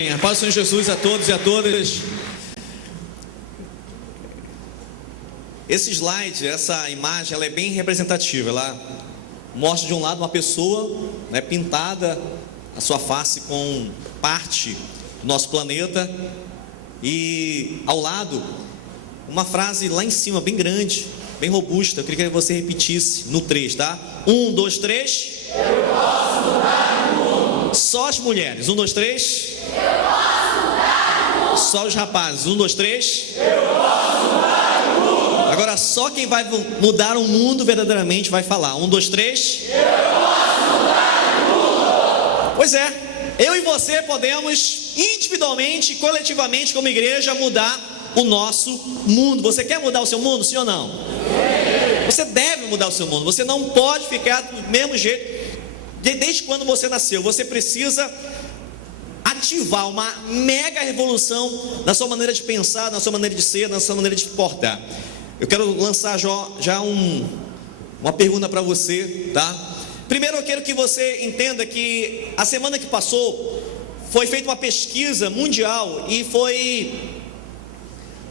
A paz do Senhor Jesus a todos e a todas. Esse slide, essa imagem, ela é bem representativa. Ela mostra de um lado uma pessoa, né, pintada a sua face com parte do nosso planeta, e ao lado uma frase lá em cima, bem grande, bem robusta. Eu queria que você repetisse no 3, tá? 1, 2, 3. Eu posso mudar o mundo. Só as mulheres. 1, 2, 3. Eu posso mudar o mundo. Só os rapazes. 1, 2, 3. Eu posso mudar o mundo. Agora só quem vai mudar o mundo verdadeiramente vai falar. 1, 2, 3. Eu posso mudar o mundo. Pois é, eu e você podemos individualmente, coletivamente, como igreja, mudar o nosso mundo. Você quer mudar o seu mundo, sim ou não? Sim. Você deve mudar o seu mundo. Você não pode ficar do mesmo jeito desde quando você nasceu. Você precisa ativar uma mega revolução na sua maneira de pensar, na sua maneira de ser, na sua maneira de se portar. Eu quero lançar já uma pergunta para você, tá? Primeiro eu quero que você entenda que a semana que passou foi feita uma pesquisa mundial e foi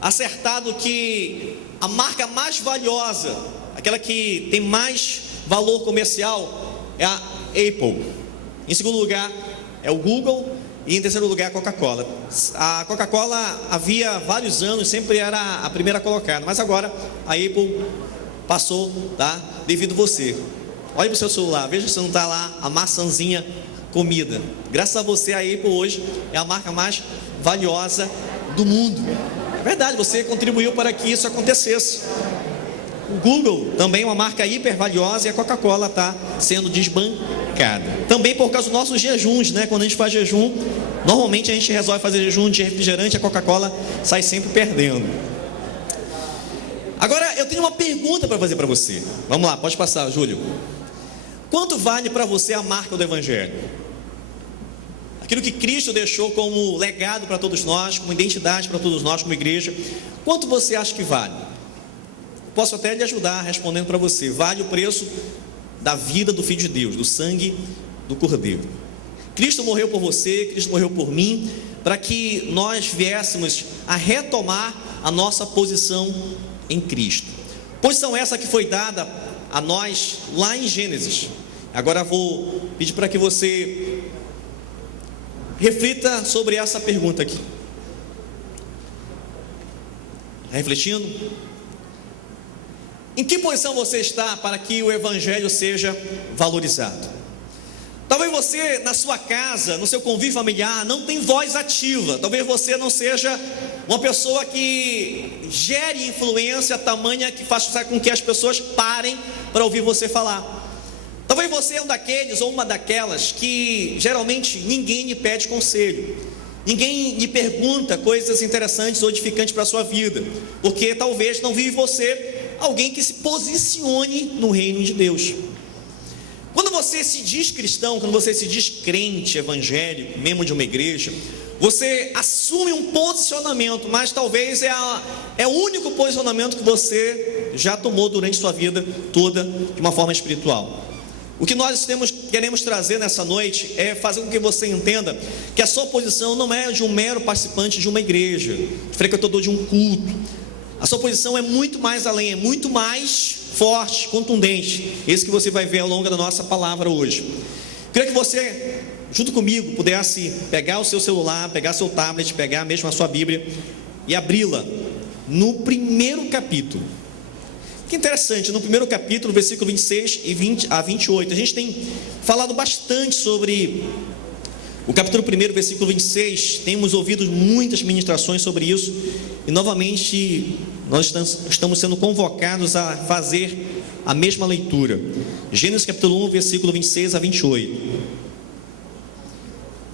acertado que a marca mais valiosa, aquela que tem mais valor comercial, é a Apple. Em segundo lugar é o Google. E em terceiro lugar, a Coca-Cola. A Coca-Cola havia vários anos, sempre era a primeira colocada, mas agora a Apple passou, tá? Devido a você. Olhe para o seu celular, veja se não está lá a maçãzinha comida. Graças a você, a Apple hoje é a marca mais valiosa do mundo. É verdade, você contribuiu para que isso acontecesse. O Google também é uma marca hiper valiosa e a Coca-Cola está sendo desbancada. Também por causa dos nossos jejuns, né? Quando a gente faz jejum, normalmente a gente resolve fazer jejum de refrigerante, a Coca-Cola sai sempre perdendo. Agora eu tenho uma pergunta para fazer para você. Vamos lá, pode passar, Júlio. Quanto vale para você a marca do Evangelho? Aquilo que Cristo deixou como legado para todos nós, como identidade para todos nós, como igreja. Quanto você acha que vale? Posso até lhe ajudar respondendo para você. Vale o preço da vida do Filho de Deus, do sangue do Cordeiro. Cristo morreu por você, Cristo morreu por mim, para que nós viéssemos a retomar a nossa posição em Cristo. Posição essa que foi dada a nós lá em Gênesis. Agora vou pedir para que você reflita sobre essa pergunta aqui. Refletindo? Em que posição você está para que o Evangelho seja valorizado? Talvez você, na sua casa, no seu convívio familiar, não tem voz ativa. Talvez você não seja uma pessoa que gere influência tamanha que faça com que as pessoas parem para ouvir você falar. Talvez você é um daqueles ou uma daquelas que geralmente ninguém lhe pede conselho. Ninguém lhe pergunta coisas interessantes ou edificantes para a sua vida, porque talvez não vive você alguém que se posicione no reino de Deus. Quando você se diz cristão, quando você se diz crente, evangélico, membro de uma igreja, você assume um posicionamento, mas talvez é o único posicionamento que você já tomou durante sua vida toda de uma forma espiritual. O que nós queremos trazer nessa noite é fazer com que você entenda que a sua posição não é de um mero participante de uma igreja, de frequentador de um culto. A sua posição é muito mais além, é muito mais forte, contundente. Esse que você vai ver ao longo da nossa palavra hoje. Queria que você, junto comigo, pudesse pegar o seu celular, pegar seu tablet, pegar mesmo a sua Bíblia e abri-la no primeiro capítulo. Que interessante, no primeiro capítulo, versículo 26 a 28, a gente tem falado bastante sobre o capítulo 1, versículo 26, temos ouvido muitas ministrações sobre isso, e novamente nós estamos sendo convocados a fazer a mesma leitura. Gênesis capítulo 1, versículo 26 a 28.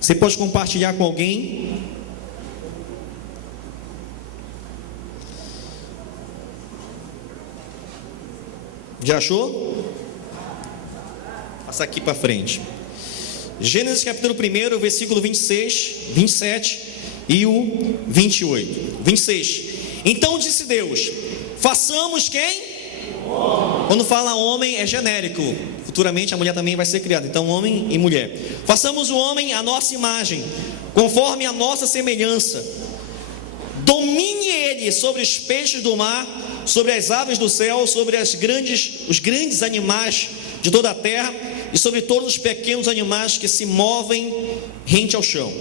Você pode compartilhar com alguém? Já achou? Passa aqui para frente. Gênesis capítulo 1, versículo 26, 27 e o 28. 26. Então disse Deus: façamos quem? Quando fala homem é genérico. Futuramente a mulher também vai ser criada. Então homem e mulher. Façamos o homem à nossa imagem, conforme a nossa semelhança. Domine ele sobre os peixes do mar, sobre as aves do céu, sobre os grandes animais de toda a terra e sobre todos os pequenos animais que se movem rente ao chão.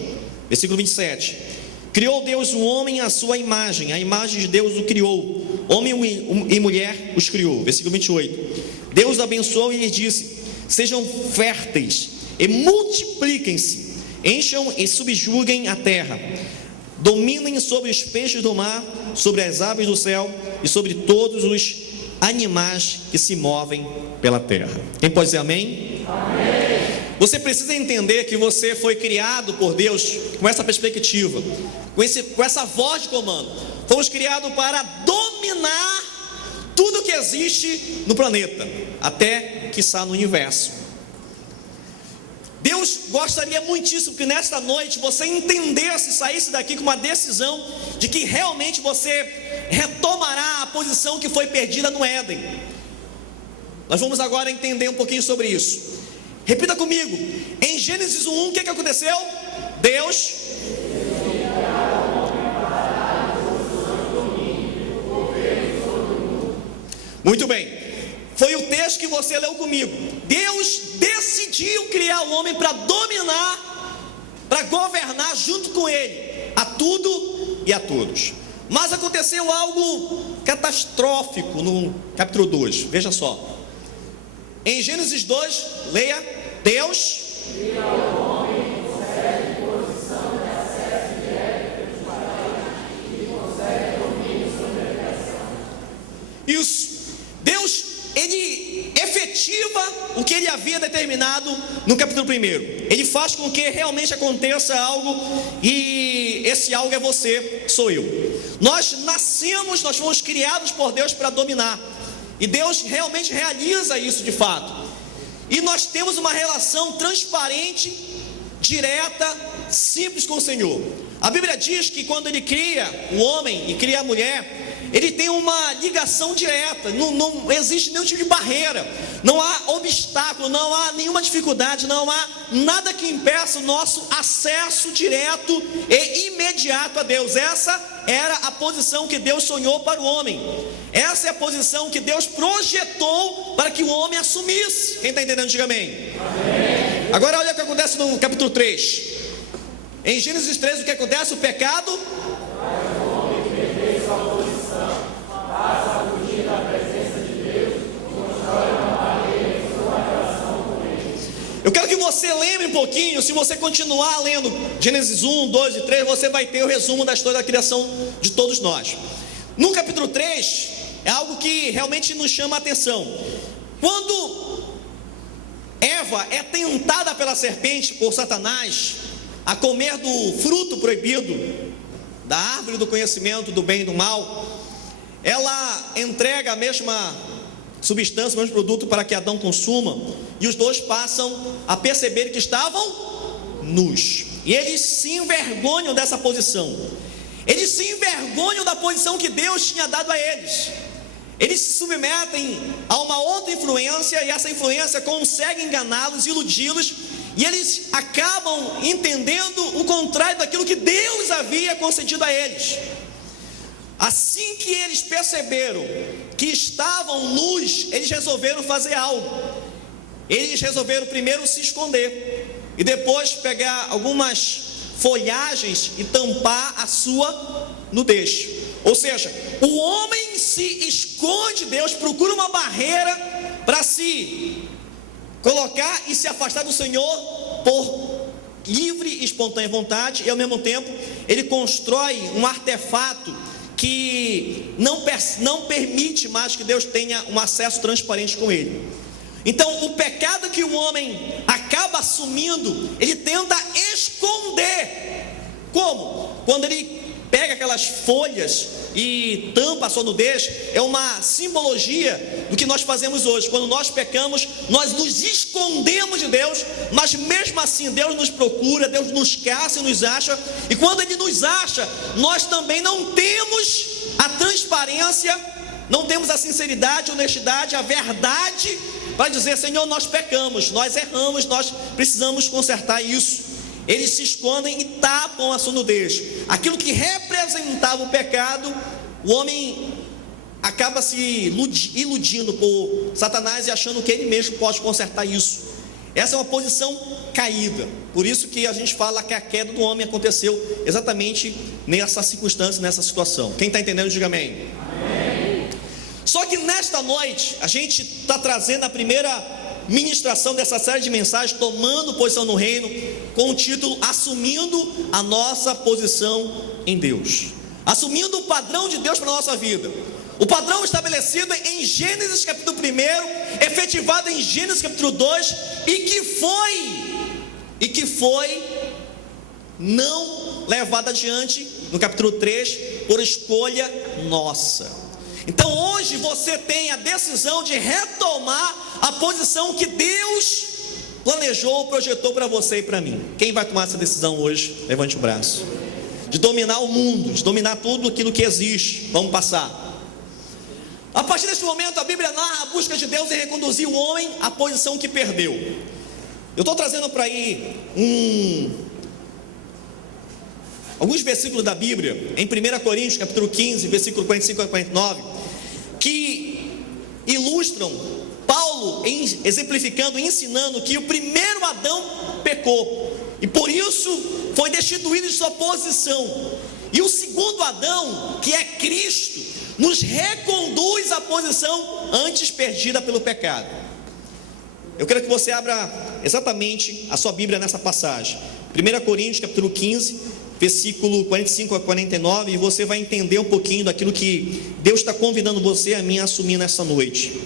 Versículo 27. Criou Deus o homem à sua imagem, a imagem de Deus o criou, homem e mulher os criou. Versículo 28. Deus abençoou e lhes disse: sejam férteis e multipliquem-se, encham e subjuguem a terra, dominem sobre os peixes do mar, sobre as aves do céu e sobre todos os animais que se movem pela terra. Quem pode dizer amém? Amém. Você precisa entender que você foi criado por Deus com essa perspectiva, com essa voz de comando. Fomos criados para dominar tudo que existe no planeta, até quiçá no universo. Deus gostaria muitíssimo que nesta noite você entendesse, saísse daqui com uma decisão de que realmente você retomará a posição que foi perdida no Éden. Nós vamos agora entender um pouquinho sobre isso. Repita comigo. Em Gênesis 1, o que aconteceu? Deus muito bem, foi o texto que você leu comigo. Deus decidiu criar o homem para dominar, para governar junto com ele a tudo e a todos. Mas aconteceu algo catastrófico no capítulo 2. Veja só. Em Gênesis 2, leia: Deus cria o homem, concede posição e acesso direto pelos parâmetros e concede domínio sobre a criação. Isso. Deus, ele efetiva o que ele havia determinado no capítulo 1. Ele faz com que realmente aconteça algo, e esse algo é você, sou eu. Nós nascemos, nós fomos criados por Deus para dominar, e Deus realmente realiza isso de fato. E nós temos uma relação transparente, direta, simples com o Senhor. A Bíblia diz que quando ele cria o homem e cria a mulher, ele tem uma ligação direta, não existe nenhum tipo de barreira, não há obstáculo, não há nenhuma dificuldade, não há nada que impeça o nosso acesso direto e imediato a Deus. Essa era a posição que Deus sonhou para o homem, essa é a posição que Deus projetou para que o homem assumisse. Quem está entendendo, diga amém. Amém. Agora olha o que acontece no capítulo 3. Em Gênesis 3, o que acontece? O pecado Eu quero que você lembre um pouquinho. Se você continuar lendo Gênesis 1, 2 e 3, você vai ter o resumo da história da criação de todos nós. No capítulo 3, é algo que realmente nos chama a atenção. Quando Eva é tentada pela serpente, por Satanás, a comer do fruto proibido, da árvore do conhecimento do bem e do mal, ela entrega a mesma substância, o mesmo produto para que Adão consuma, e os dois passam a perceber que estavam nus, e eles se envergonham dessa posição, eles se envergonham da posição que Deus tinha dado a eles. Eles se submetem a uma outra influência, e essa influência consegue enganá-los, iludi-los, e eles acabam entendendo o contrário daquilo que Deus havia concedido a eles. Assim que eles perceberam que estavam nus, eles resolveram fazer algo. Eles resolveram primeiro se esconder, e depois pegar algumas folhagens e tampar a sua nudez. Ou seja, o homem se esconde de Deus, procura uma barreira para se colocar e se afastar do Senhor por livre e espontânea vontade, e ao mesmo tempo ele constrói um artefato que não permite mais que Deus tenha um acesso transparente com ele. Então, o pecado que o homem acaba assumindo, ele tenta esconder. Como? Quando ele pega aquelas folhas e tampa a sua nudez, é uma simbologia do que nós fazemos hoje. Quando nós pecamos, nós nos escondemos de Deus, mas mesmo assim Deus nos procura, Deus nos caça e nos acha, e quando Ele nos acha, nós também não temos a transparência, não temos a sinceridade, a honestidade, a verdade para dizer: Senhor, nós pecamos, nós erramos, nós precisamos consertar isso. eles se escondem e tapam a sua nudez. Aquilo que representava o pecado, o homem acaba se iludindo por Satanás e achando que ele mesmo pode consertar isso. Essa é uma posição caída. Por isso que a gente fala que a queda do homem aconteceu exatamente nessa circunstância, nessa situação. Quem está entendendo, diga amém. Amém. Só que nesta noite, a gente está trazendo a primeira ministração dessa série de mensagens, tomando posição no reino, com o título Assumindo a Nossa Posição em Deus. Assumindo o padrão de Deus para a nossa vida. O padrão estabelecido em Gênesis capítulo 1, efetivado em Gênesis capítulo 2, e que foi não levado adiante no capítulo 3 por escolha nossa. Então hoje você tem a decisão de retomar a posição que Deus planejou, projetou para você e para mim. Quem vai tomar essa decisão hoje? Levante o braço. De dominar o mundo, de dominar tudo aquilo que existe. Vamos passar. A partir desse momento a Bíblia narra a busca de Deus em reconduzir o homem à posição que perdeu. Eu estou trazendo para aí alguns versículos da Bíblia, em 1 Coríntios capítulo 15, versículo 45 a 49, que ilustram Paulo exemplificando, ensinando que o primeiro Adão pecou, e por isso foi destituído de sua posição, e o segundo Adão, que é Cristo, nos reconduz à posição antes perdida pelo pecado. Eu quero que você abra exatamente a sua Bíblia nessa passagem, 1 Coríntios capítulo 15, versículo 45 a 49, e você vai entender um pouquinho daquilo que Deus está convidando você a mim a assumir nessa noite.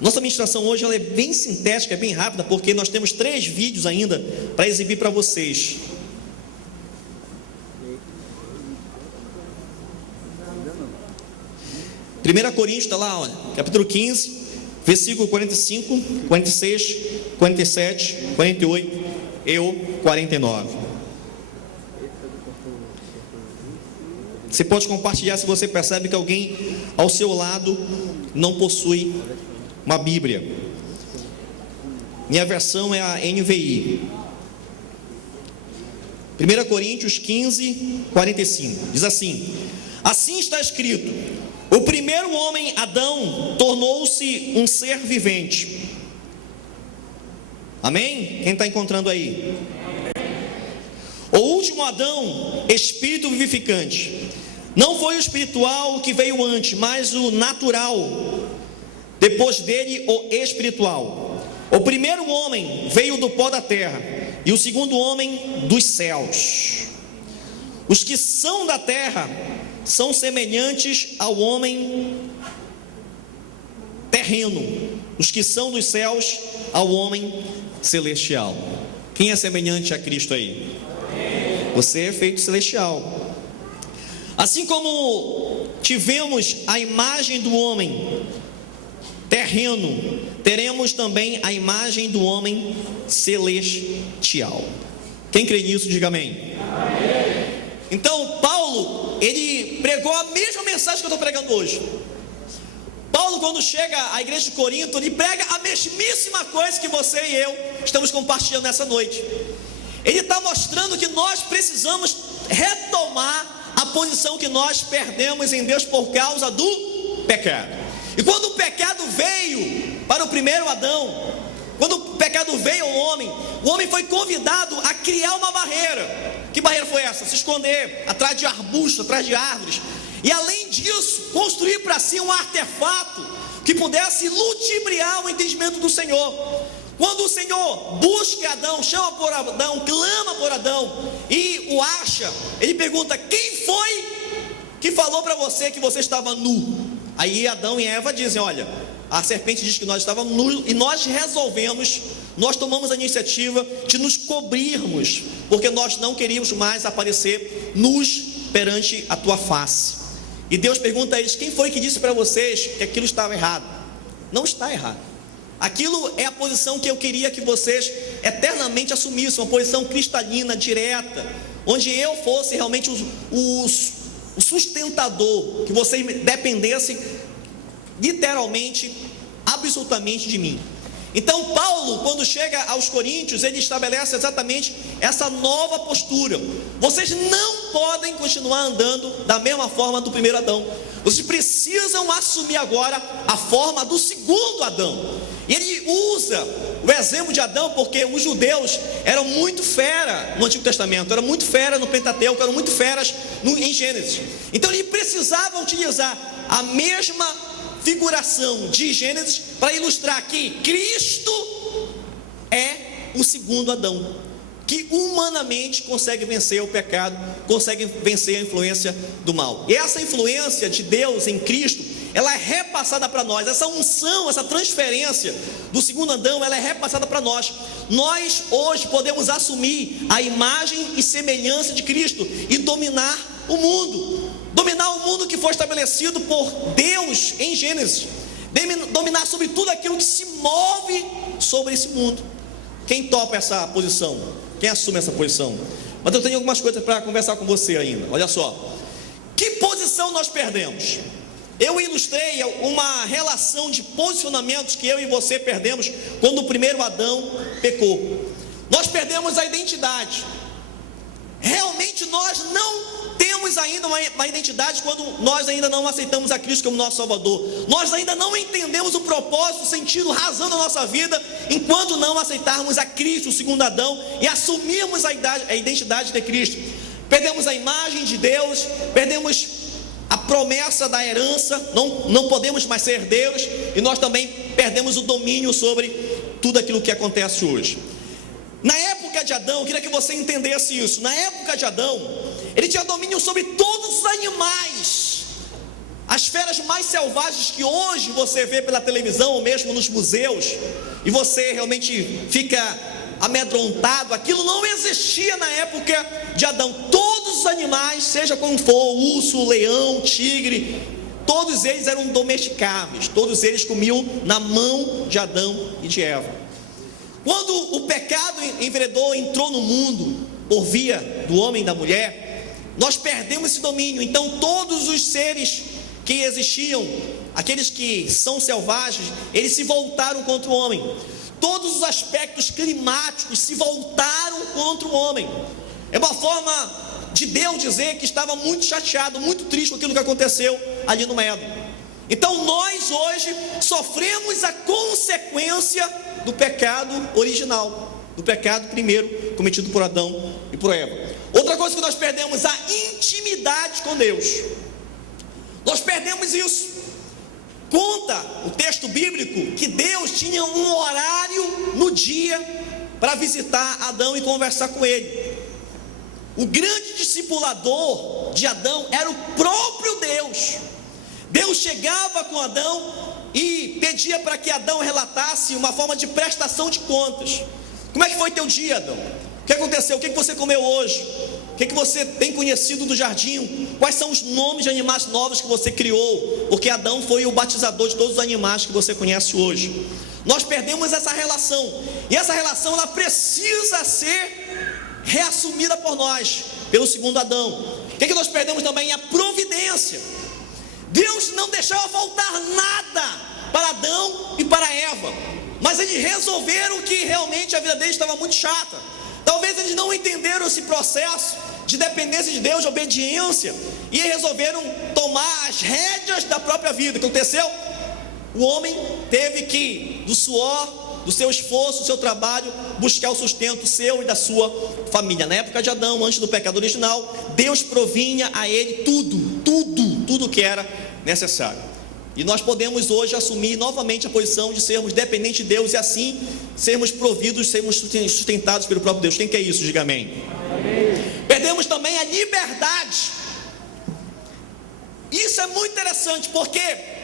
Nossa ministração hoje ela é bem sintética, é bem rápida, porque nós temos 3 vídeos ainda para exibir para vocês. 1 Coríntios está lá, olha, capítulo 15, versículo 45, 46, 47, 48 e o 49. Você pode compartilhar se você percebe que alguém ao seu lado não possui uma Bíblia. Minha versão é a NVI. 1 Coríntios 15, 45. Diz assim: assim está escrito: o primeiro homem, Adão, tornou-se um ser vivente. Amém? Quem está encontrando aí? O último Adão, espírito vivificante. Não foi o espiritual que veio antes, mas o natural. Depois dele, o espiritual. O primeiro homem veio do pó da terra, e o segundo homem dos céus. Os que são da terra são semelhantes ao homem terreno. Os que são dos céus, ao homem celestial. Quem é semelhante a Cristo aí? Você é feito celestial. Assim como tivemos a imagem do homem terreno, teremos também a imagem do homem celestial. Quem crê nisso, diga amém. Amém. Então Paulo, ele pregou a mesma mensagem que eu estou pregando hoje. Paulo, quando chega à igreja de Corinto, ele prega a mesmíssima coisa que você e eu estamos compartilhando nessa noite. Ele está mostrando que nós precisamos retomar a posição que nós perdemos em Deus por causa do pecado. E quando o pecado veio para o primeiro Adão, quando o pecado veio ao homem, o homem foi convidado a criar uma barreira. Que barreira foi essa? Se esconder atrás de arbustos, atrás de árvores. E além disso, construir para si um artefato que pudesse ludibriar o entendimento do Senhor. Quando o Senhor busca Adão, chama por Adão, clama por Adão e o acha, ele pergunta: quem foi que falou para você que você estava nu? Aí Adão e Eva dizem: olha, a serpente diz que nós estávamos nus, e nós tomamos a iniciativa de nos cobrirmos, porque nós não queríamos mais aparecer nus perante a tua face. E Deus pergunta a eles: quem foi que disse para vocês que aquilo estava errado? Não está errado. Aquilo é a posição que eu queria que vocês eternamente assumissem, uma posição cristalina, direta, onde eu fosse realmente o sustentador, que vocês dependessem literalmente, absolutamente de mim. Então Paulo, quando chega aos Coríntios, ele estabelece exatamente essa nova postura. Vocês não podem continuar andando da mesma forma do primeiro Adão. Vocês precisam assumir agora a forma do segundo Adão. E ele usa o exemplo de Adão porque os judeus eram muito fera no Antigo Testamento, eram muito fera no Pentateuco, eram muito feras em Gênesis. Então ele precisava utilizar a mesma figuração de Gênesis para ilustrar que Cristo é o segundo Adão, que humanamente consegue vencer o pecado, consegue vencer a influência do mal. E essa influência de Deus em Cristo, ela é repassada para nós. Essa unção, essa transferência do segundo Adão, ela é repassada para nós. Nós hoje podemos assumir a imagem e semelhança de Cristo e dominar o mundo. Dominar o mundo que foi estabelecido por Deus em Gênesis. Dominar sobre tudo aquilo que se move sobre esse mundo. Quem topa essa posição? Quem assume essa posição? Mas eu tenho algumas coisas para conversar com você ainda. Olha só. Que posição nós perdemos? Eu ilustrei uma relação de posicionamentos que eu e você perdemos quando o primeiro Adão pecou. Nós perdemos a identidade. Realmente nós não temos ainda uma identidade quando nós ainda não aceitamos a Cristo como nosso Salvador. Nós ainda não entendemos o propósito, o sentido, a razão da nossa vida, enquanto não aceitarmos a Cristo, o segundo Adão, e assumirmos a identidade de Cristo. Perdemos a imagem de Deus, perdemos a promessa da herança, não podemos mais ser herdeiros, e nós também perdemos o domínio sobre tudo aquilo que acontece hoje. Na época de Adão, eu queria que você entendesse isso. Na época de Adão, ele tinha domínio sobre todos os animais, as feras mais selvagens que hoje você vê pela televisão ou mesmo nos museus, e você realmente fica amedrontado. Aquilo não existia na época de Adão. Todos os animais, seja como for, urso, leão, tigre, todos eles eram domesticáveis, todos eles comiam na mão de Adão e de Eva. Quando o pecado enveredou, entrou no mundo por via do homem e da mulher, nós perdemos esse domínio. Então todos os seres que existiam, aqueles que são selvagens, eles se voltaram contra o homem. Todos os aspectos climáticos se voltaram contra o homem. É uma forma de Deus dizer que estava muito chateado, muito triste com aquilo que aconteceu ali no Éden. Então nós hoje sofremos a consequência do pecado original, do pecado primeiro cometido por Adão e por Eva. Outra coisa que nós perdemos, a intimidade com Deus. Nós perdemos isso. Conta o texto bíblico que Deus tinha um horário no dia para visitar Adão e conversar com ele. O grande discipulador de Adão era o próprio Deus. Deus chegava com Adão e pedia para que Adão relatasse uma forma de prestação de contas. Como é que foi teu dia, Adão? O que aconteceu? O que você comeu hoje? O que você tem conhecido do jardim? Quais são os nomes de animais novos que você criou? Porque Adão foi o batizador de todos os animais que você conhece hoje. Nós perdemos essa relação. E essa relação ela precisa ser reassumida por nós, pelo segundo Adão. O que nós perdemos também? A providência. Deus não deixava faltar nada para Adão e para Eva, mas eles resolveram que realmente a vida deles estava muito chata. Talvez eles não entenderam esse processo de dependência de Deus, de obediência, e resolveram tomar as rédeas da própria vida. O que aconteceu? O homem teve que, do suor, do seu esforço, do seu trabalho, buscar o sustento seu e da sua família. Na época de Adão, antes do pecado original, Deus provinha a ele tudo que era necessário. E nós podemos hoje assumir novamente a posição de sermos dependentes de Deus e assim sermos providos, sermos sustentados pelo próprio Deus. Quem quer isso? Diga amém. Amém. Perdemos também a liberdade. Isso é muito interessante, porque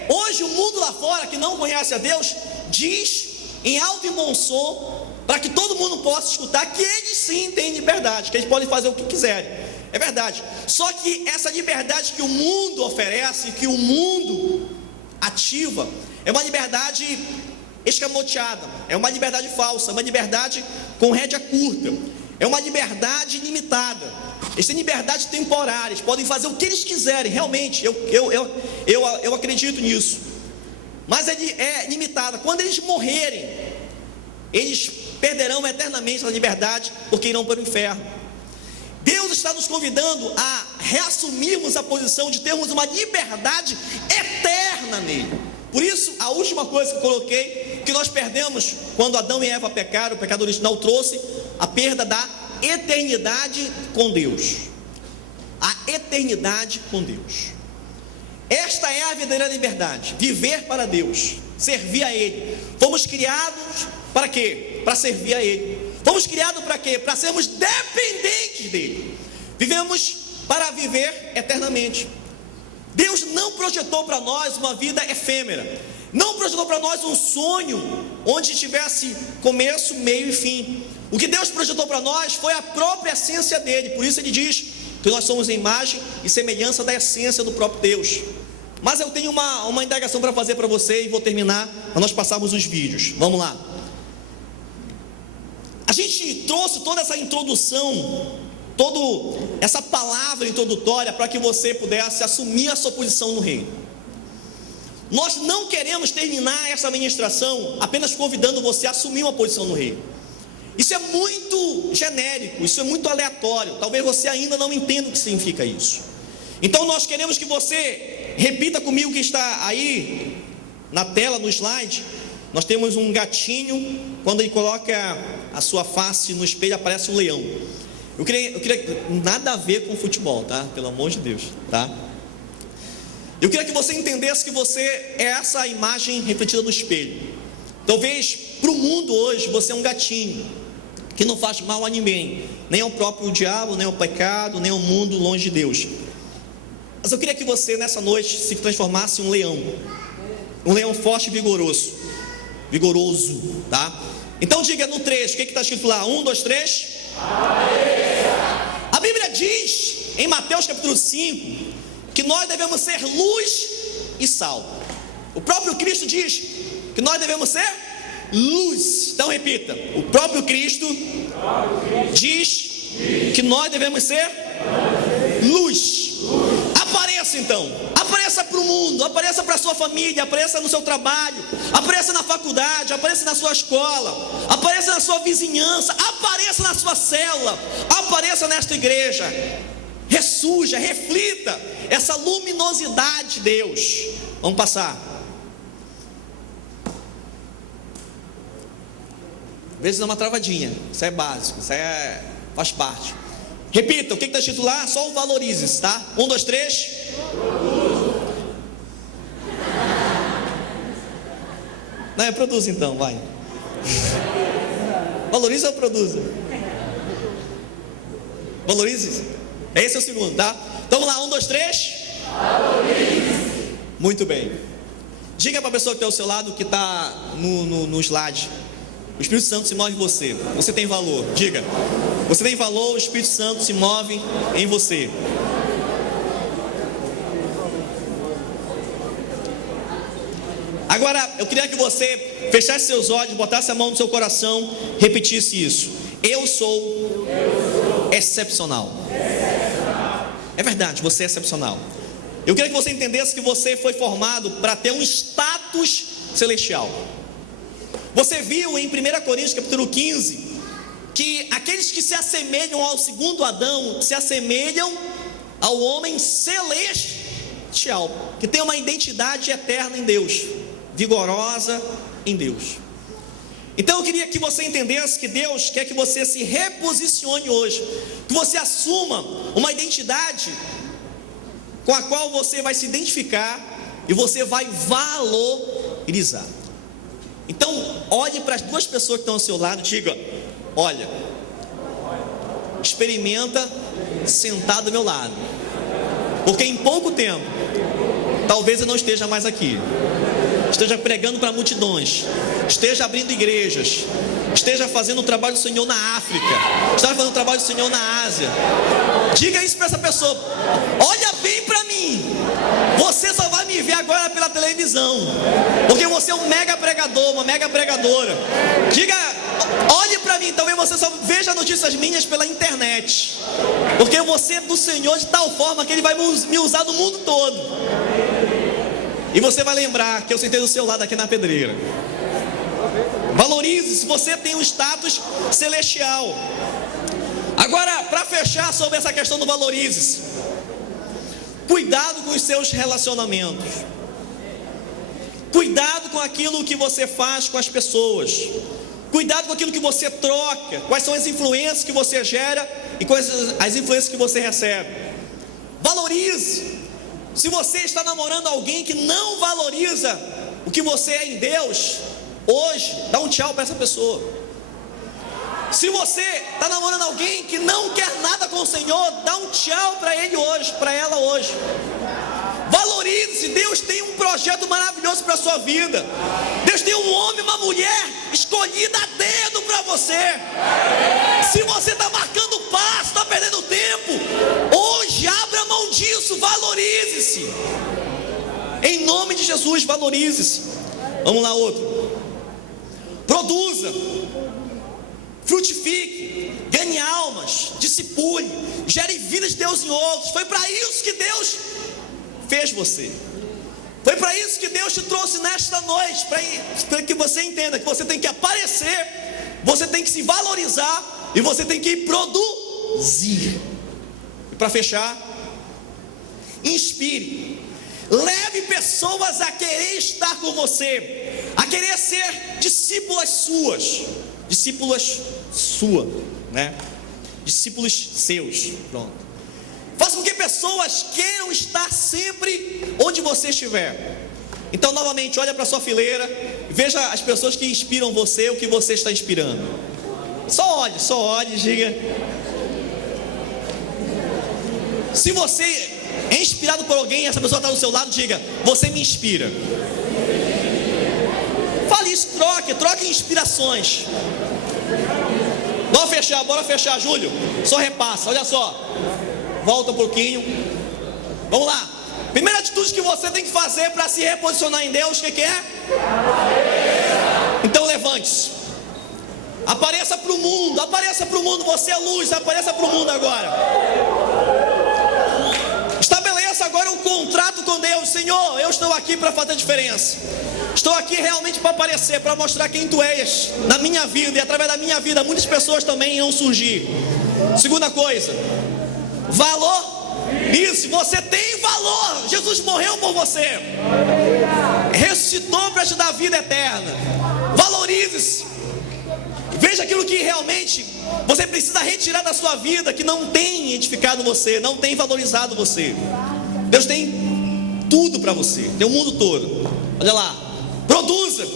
hoje o mundo lá fora que não conhece a Deus diz em alto e bom som, para que todo mundo possa escutar, que eles sim têm liberdade, que eles podem fazer o que quiserem. É verdade. Só que essa liberdade que o mundo oferece, que o mundo ativa, é uma liberdade escamoteada, é uma liberdade falsa, é uma liberdade com rédea curta, é uma liberdade limitada. Eles têm liberdade temporária, eles podem fazer o que eles quiserem, realmente, eu acredito nisso. Mas é limitada. Quando eles morrerem, eles perderão eternamente a liberdade, porque irão para o inferno. Deus está nos convidando a reassumirmos a posição de termos uma liberdade eterna nele. Por isso, a última coisa que eu coloquei, que nós perdemos quando Adão e Eva pecaram, o pecado original trouxe a perda da eternidade com Deus. A eternidade com Deus. Esta é a verdadeira liberdade, viver para Deus, servir a Ele. Fomos criados para quê? Para servir a Ele. Fomos criados para quê? Para sermos dependentes dEle. Vivemos para viver eternamente. Deus não projetou para nós uma vida efêmera, não projetou para nós um sonho onde tivesse começo, meio e fim. O que Deus projetou para nós foi a própria essência dele. Por isso ele diz que nós somos a imagem e semelhança da essência do próprio Deus. Mas eu tenho uma indagação para fazer para você e vou terminar para nós passarmos os vídeos. Vamos lá. A gente trouxe toda essa introdução, toda essa palavra introdutória para que você pudesse assumir a sua posição no reino. Nós não queremos terminar essa ministração apenas convidando você a assumir uma posição no reino. Isso é muito genérico, isso é muito aleatório. Talvez você ainda não entenda o que significa isso. Então nós queremos que você repita comigo o que está aí na tela, no slide. Nós temos um gatinho, quando ele coloca a sua face no espelho aparece um leão. Eu queria nada a ver com futebol, tá? Pelo amor de Deus, tá? Eu queria que você entendesse que você é essa imagem refletida no espelho. Talvez para o mundo hoje você é um gatinho que não faz mal a ninguém, nem ao próprio diabo, nem ao pecado, nem ao mundo longe de Deus. Mas eu queria que você nessa noite se transformasse em um leão forte e vigoroso, tá? Então diga no 3, o que está escrito lá? 1, 2, 3. A Bíblia diz em Mateus capítulo 5 que nós devemos ser luz e sal. O próprio Cristo diz que nós devemos ser luz. Então repita: o próprio Cristo diz que nós devemos ser luz. Apareça então, apareça para o mundo, apareça para a sua família, apareça no seu trabalho, apareça na faculdade, apareça na sua escola, apareça na sua vizinhança, apareça na sua célula, apareça nesta igreja. Ressurja, reflita essa luminosidade de Deus. Vamos passar. Às vezes dá uma travadinha, isso é básico, isso faz parte. Repita, o que está escrito lá? Só o valorize, tá? 1, 2, 3. Não, produz então, vai. Valorize ou produza? Valorize. Esse é o segundo, tá? Então vamos lá, 1, 2, 3. Valorize. Muito bem. Diga para a pessoa que está ao seu lado, que está no slide: o Espírito Santo se move em você. Você tem valor. Diga: você tem valor, o Espírito Santo se move em você. Agora, eu queria que você fechasse seus olhos, botasse a mão no seu coração, repetisse isso: eu sou excepcional. É verdade, você é excepcional. Eu queria que você entendesse que você foi formado para ter um status celestial. Você viu em 1 Coríntios capítulo 15 que aqueles que se assemelham ao segundo Adão se assemelham ao homem celestial, que tem uma identidade eterna em Deus, vigorosa em Deus. Então eu queria que você entendesse que Deus quer que você se reposicione hoje, que você assuma uma identidade com a qual você vai se identificar e você vai valorizar. Então olhe para as duas pessoas que estão ao seu lado e diga: olha, experimenta sentar do meu lado, porque em pouco tempo talvez eu não esteja mais aqui, esteja pregando para multidões, esteja abrindo igrejas, esteja fazendo o trabalho do Senhor na África, esteja fazendo o trabalho do Senhor na Ásia. Diga isso para essa pessoa: olha bem para mim, você só vai me ver agora pela televisão, porque você é um mega pregador, uma mega pregadora. Diga: olhe para mim, talvez você só veja notícias minhas pela internet, porque você é do Senhor de tal forma que Ele vai me usar no mundo todo. E você vai lembrar que eu sentei do seu lado aqui na pedreira. Valorize-se, você tem um status celestial. Agora, para fechar sobre essa questão do valorize-se, cuidado com os seus relacionamentos. Cuidado com aquilo que você faz com as pessoas. Cuidado com aquilo que você troca. Quais são as influências que você gera e quais as influências que você recebe. Valorize. Se você está namorando alguém que não valoriza o que você é em Deus, hoje, dá um tchau para essa pessoa. Se você está namorando alguém que não quer nada com o Senhor, dá um tchau para ele hoje, para ela hoje. Valorize-se. Deus tem um projeto maravilhoso para a sua vida. Deus tem um homem, uma mulher escolhida a dedo para você. Se você está marcando passo, está perdendo tempo, hoje abra mão disso. Valorize-se. Em nome de Jesus, valorize-se. Vamos lá, outro. Produza, frutifique, ganhe almas, discipule, gere vida de Deus em outros. Foi para isso que Deus fez você. Foi para isso que Deus te trouxe nesta noite, para que você entenda que você tem que aparecer, você tem que se valorizar e você tem que produzir. E para fechar, inspire, leve pessoas a querer estar com você, a querer ser discípulas suas, né? Discípulos seus, pronto. Faça com que pessoas queiram estar sempre onde você estiver. Então, novamente, olha para a sua fileira, veja as pessoas que inspiram você, o que você está inspirando. Só olhe, diga. Se você é inspirado por alguém e essa pessoa está do seu lado, diga: você me inspira. Fale isso, troque inspirações. Bora fechar, Júlio. Só repassa, olha só. Volta um pouquinho. Vamos lá. Primeira atitude que você tem que fazer para se reposicionar em Deus, o que é? Então levante-se. Apareça para o mundo, você é luz, apareça para o mundo agora. Estabeleça agora um contrato com Deus. Senhor, eu estou aqui para fazer diferença. Estou aqui realmente para aparecer, para mostrar quem Tu és na minha vida, e através da minha vida muitas pessoas também irão surgir. Segunda coisa, valor. Isso, você tem valor. Jesus morreu por você, ressuscitou para te dar vida eterna. Valorize-se. Veja aquilo que realmente você precisa retirar da sua vida, que não tem edificado você, não tem valorizado você. Deus tem tudo para você, tem o mundo todo. Olha lá, produza.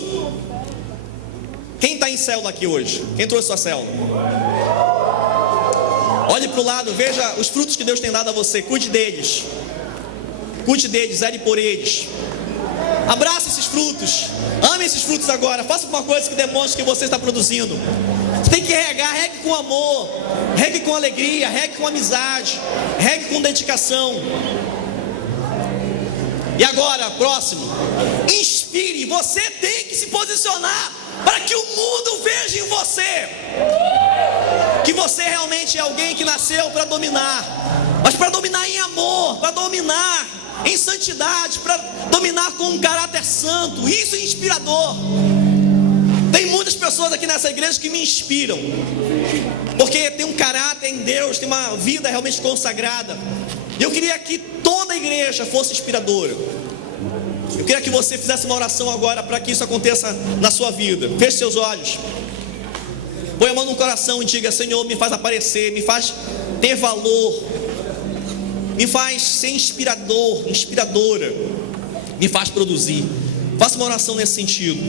Quem está em célula aqui hoje? Quem trouxe sua célula? Olhe para o lado, veja os frutos que Deus tem dado a você. Cuide deles, zele por eles. Abrace esses frutos, ame esses frutos agora. Faça alguma coisa que demonstre que você está produzindo. Você tem que regue com amor, regue com alegria, regue com amizade, regue com dedicação. E agora, próximo, inspire. Você tem que se posicionar para que o mundo veja em você que você realmente é alguém que nasceu para dominar, mas para dominar em amor, para dominar em santidade, para dominar com um caráter santo. Isso é inspirador. Tem muitas pessoas aqui nessa igreja que me inspiram, porque tem um caráter em Deus, tem uma vida realmente consagrada. E eu queria que toda a igreja fosse inspiradora. Eu queria que você fizesse uma oração agora para que isso aconteça na sua vida. Feche seus olhos, põe a mão no coração e diga: Senhor, me faz aparecer, me faz ter valor, me faz ser inspiradora, me faz produzir. Faça uma oração nesse sentido.